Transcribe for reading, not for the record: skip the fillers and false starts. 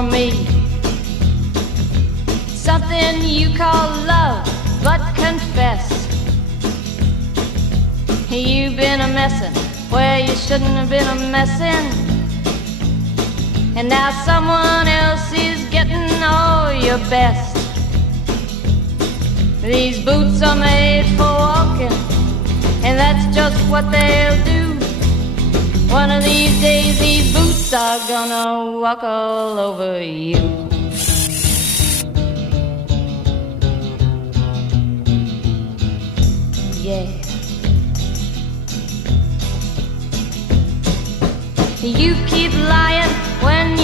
for me. Something you call love, but confess you've been a messin' where you shouldn't have been a messin', and now someone else is getting all your best. These boots are made for walking, and that's just what they'll do. One of these days these boots are gonna walk all over you. Yeah. You keep lying when you